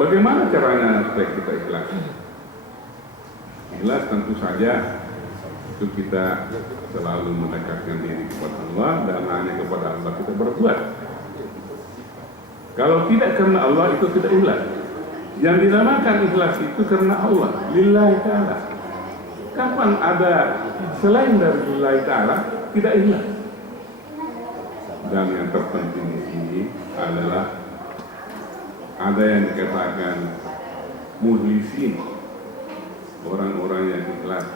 Bagaimana caranya supaya kita ikhlas? Ikhlas tentu saja itu kita selalu mendekatkan diri kepada Allah dan hanya kepada Allah kita berbuat. Kalau tidak karena Allah itu tidak ikhlas. Yang dinamakan ikhlas itu karena Allah, lillahi ta'ala. Kapan ada selain dari lillahi ta'ala tidak ikhlas? Dan yang terpenting di sini adalah ada yang dikatakan mukhlisin, orang-orang yang ikhlas.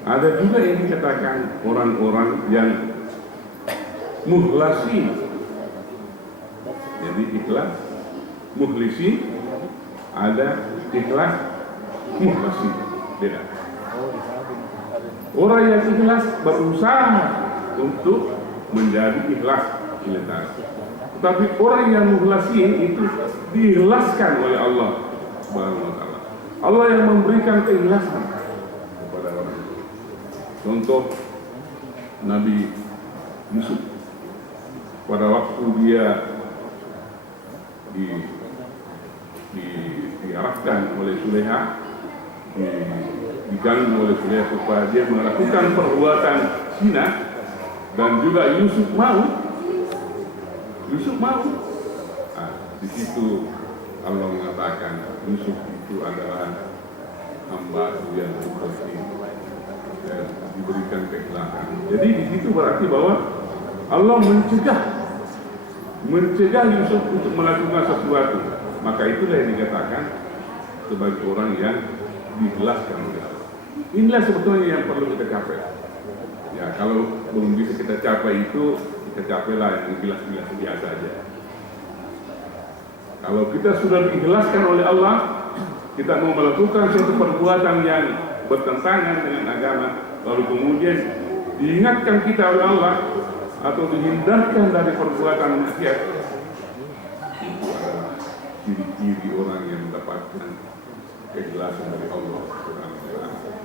Ada juga yang dikatakan orang-orang yang mukhlasin. Jadi ikhlas, mukhlisin, ada ikhlas, mukhlasin. Beda. Orang yang ikhlas berusaha untuk menjadi ikhlas lillahi. Tetapi orang yang mukhlasin itu diikhlaskan oleh Allah Subhanahu wa taala. Allah yang memberikan keikhlasan kepada orang itu. Contoh Nabi Yusuf pada waktu dia diarahkan oleh Suleha, diganggu oleh Suleha supaya dia melakukan perbuatan zina, dan juga Yusuf mau. Di situ Allah mengatakan Yusuf itu adalah hamba yang seperti diberikan keikhlasan. Jadi di situ berarti bahwa Allah mencegah Yusuf untuk melakukan sesuatu. Maka itulah yang dikatakan sebagai orang yang diikhlaskan oleh Allah. Inilah sebetulnya yang perlu kita capai. Ya, kalau belum bisa kita capai itu, kita capailah yang ikhlas-ikhlas biasa aja. Kalau kita sudah diikhlaskan oleh Allah, kita mau melakukan suatu perbuatan yang bertentangan dengan agama, lalu kemudian diingatkan kita oleh Allah atau dihindarkan dari perbuatan maksiat, itu adalah ciri-ciri orang yang mendapatkan keikhlasan dari Allah.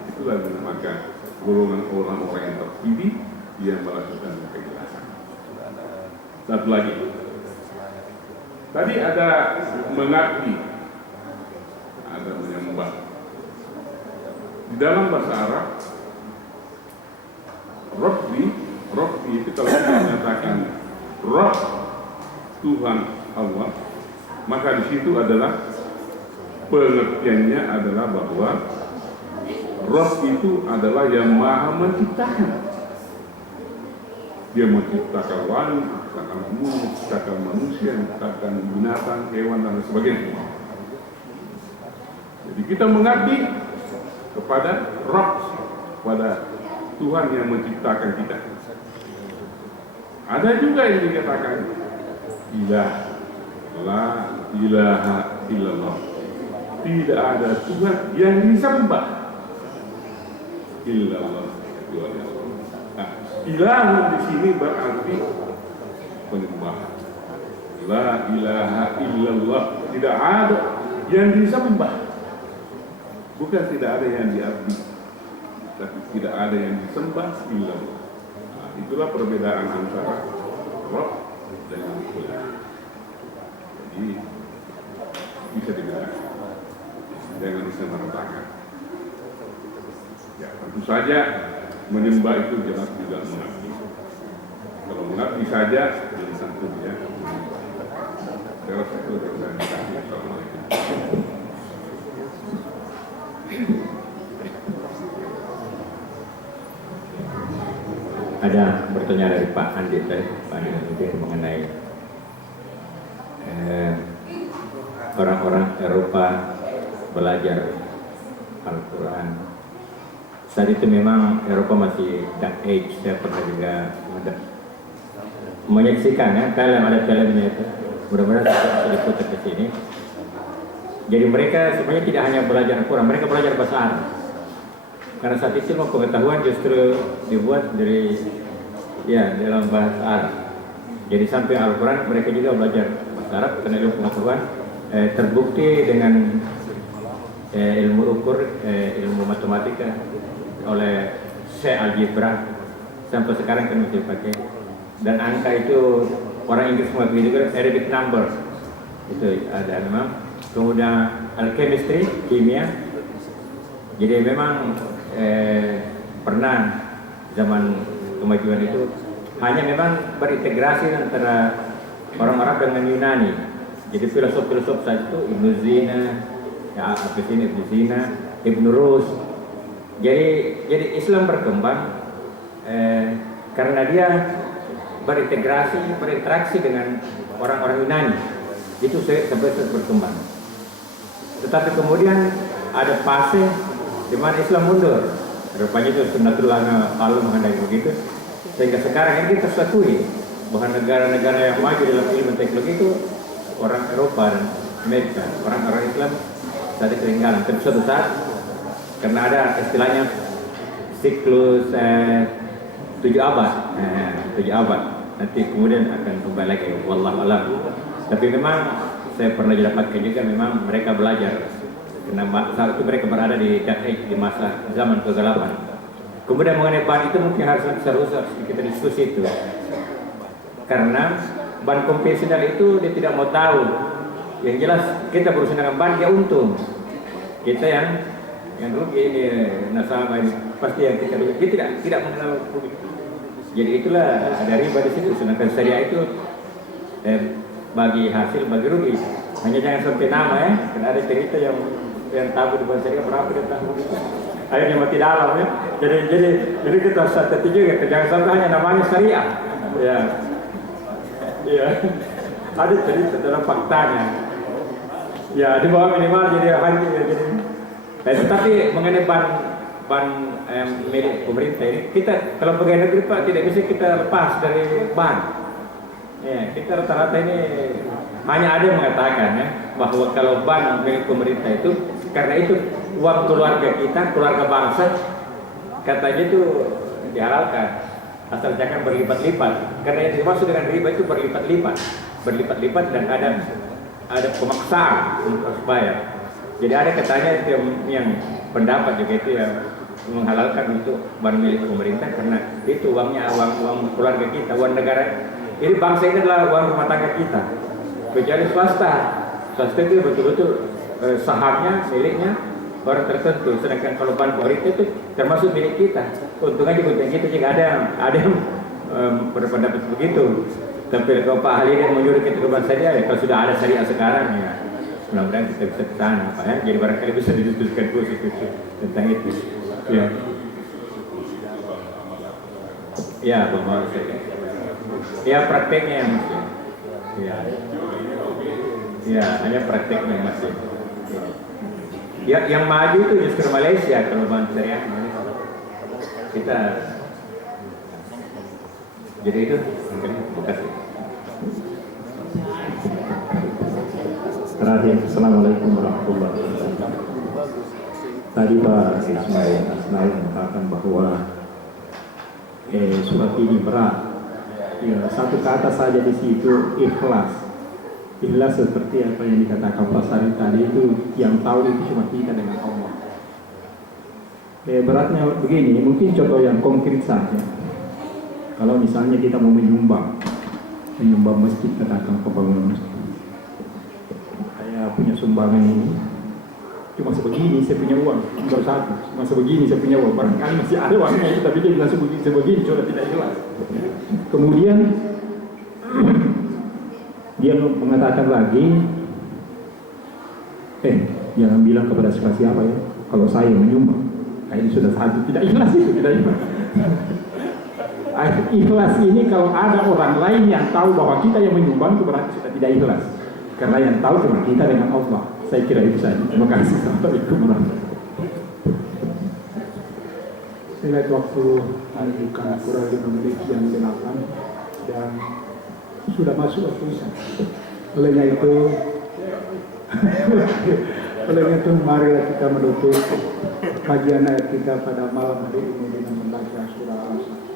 Itulah dinamakan golongan orang-orang yang terpilih yang melakukan keikhlasan. Satu lagi, tadi ada mengabdi, ada menyembah. Di dalam bahasa Arab, Rabbi itu kalau kita menyatakan Rabb, Tuhan Allah, maka di situ adalah pengertiannya adalah bahwa Rabb itu adalah yang maha menciptakan. Dia menciptakan langit, menciptakan bumi, menciptakan manusia, menciptakan binatang, hewan, dan sebagainya. Jadi kita mengabdi kepada Rabb, kepada Tuhan yang menciptakan kita. Ada juga yang dikatakan ilah, la ilaha illallah. Tidak ada Tuhan yang disembah illallah. Nah, ilah di sini berarti penyembahan. La ilaha illallah. Tidak ada yang disembah. Bukan tidak ada yang diabdi, tapi tidak ada yang disembah illallah. Nah, itulah perbedaan antara Rabb dengan ilah. Jadi bisa dibedakan, jangan disamaratakan. Ya, tentu saja menyembah itu jelas juga mengabdi. Kalau mengabdi saja jadi santun ya. Saya rasa itu saya kasih. Assalamualaikum. Ada pertanyaan dari Pak Andi mengenai orang-orang Eropa belajar Al-Quran. Saat itu memang Eropa masih dark age. Saya pernah juga menyaksikan ya, ada filmnya itu. Mudah-mudahan saya diputar ke sini. Jadi mereka sebenarnya tidak hanya belajar Al-Quran, mereka belajar bahasa Arab. Karena saat itu pengetahuan justru dibuat dari dalam bahasa Arab. Jadi sampai Al-Quran mereka juga belajar bahasa Arab karena ilmu pengetahuan terbukti dengan ilmu ukur, ilmu matematika oleh Syekh Algebra sampai sekarang kan masih dipakai. Dan angka itu orang Inggris mengakui juga Arabic number. Itu ada memang kemudian alchemistry, kimia. Jadi memang pernah zaman kemajuan itu hanya memang berintegrasi antara orang Arab dengan Yunani. Jadi filosof-filosof saat itu Ibnu Sina, Ibnu Sina, Ibnu Rus. Jadi Islam berkembang karena dia berinteraksi dengan orang-orang Yunani. Itu sampai berkembang. Tetapi kemudian ada fase di mana Islam mundur. Rupanya itu Sunnatullah kalau mengenai begitu. Sehingga sekarang ini kita setui bahwa negara-negara yang maju dalam ilmu teknologi itu orang Eropa dan Amerika, orang-orang Islam saat ketinggalan. Tapi suatu saat karena ada istilahnya siklus 7 abad, 7 abad nanti kemudian akan kembali lagi. Wallahu a'lam. Tapi memang saya pernah dapatkan juga memang mereka belajar karena saat itu mereka berada di Dark Age, di masa zaman kegelapan. Kemudian mengenai ban itu mungkin harus kita diskusi itu karena ban konvensional itu dia tidak mau tahu. Yang jelas kita berusaha dengan ban dia untung, kita yang rugi ini nasabah ini pasti yang kita rugi. Dia tidak mengenal rugi. Jadi itulah ada riba di situ. Sedangkan syariah itu bagi hasil bagi rugi. Hanya jangan sampai nama ya. Karena ada cerita yang tahu di bawah syariah berapa dia tahu itu. Akhirnya mati dalam ya. Jadi kita harus hati juga. Jangan sampai hanya namanya syariah. Ya. Iya. Ada cerita dalam faktanya. Ya di bawah minimal jadi haji ya, jadi. Tetapi mengenai ban milik pemerintah ini, kita kalau pegawai negeri Pak tidak bisa kita lepas dari ban. Ya, kita rata-rata ini hanya ada yang mengatakan ya bahwa kalau ban milik pemerintah itu karena itu uang keluarga kita, keluarga bangsa, katanya itu dihalalkan asal jangan berlipat-lipat. Karena yang dimaksud dengan riba itu berlipat-lipat dan ada pemaksaan untuk harus bayar. Jadi ada katanya yang pendapat juga itu yang menghalalkan untuk ban milik pemerintah karena itu uangnya uang keluarga kita, uang negara. Ini bangsa ini adalah uang rumah tangga kita. Kecuali swasta itu betul-betul sahamnya miliknya orang tertentu. Sedangkan kalau ban pemerintah itu termasuk milik kita. Untung aja kita juga ada yang berpendapat begitu. Tapi kalau Pak Halil yang menyuruh kita ke ban syariah ya, kalau sudah ada syariah sekarang ya mudah-mudahan kita bisa ke sana Pak ya. Jadi barangkali bisa didiskusikan khusus itu tentang itu. Ya. Ya, Bapak. Ya prakteknya yang masih. Ya. Ya, hanya prakteknya masih. Ya, yang maju itu justru Malaysia kalau ban syariah. Kita. Jadi itu mungkin terima kasih. Terakhir, Assalamualaikum warahmatullahi wabarakatuh. Tadi Pak Ismail Asnawi mengatakan bahwa surat ini berat. Ya, satu kata saja di situ ikhlas. Ikhlas seperti apa yang dikatakan Pak Sari tadi itu yang tahu itu cuma kita dengan Allah. Beratnya begini, mungkin contoh yang konkret saja. Kalau misalnya kita mau menyumbang masjid, katakan pembangunan masjid. Saya punya sumbangan ini cuma sebegini, saya punya uang baru satu, cuma sebegini saya punya uang, barangkali masih ada uangnya itu, tapi dia bilang sebegini sudah tidak jelas. Kemudian dia mengatakan lagi, jangan bilang kepada siapa ya kalau saya menyumbang. Ini sudah satu, tidak ikhlas itu, tidak ikhlas. Ikhlas ini kalau ada orang lain yang tahu bahwa kita yang menyumbang itu berarti sudah tidak ikhlas. Karena yang tahu cuma kita dengan Allah. Saya kira itu saja. Terima kasih. Assalamualaikum warahmatullahi wabarakatuh. Saya lihat waktu menunjukkan kurang 5 menit yang 8 dan sudah masuk waktu Isya. Olehnya itu marilah kita menutup kajian ayat kita pada malam hari ini dengan membaca surah Al-Asr.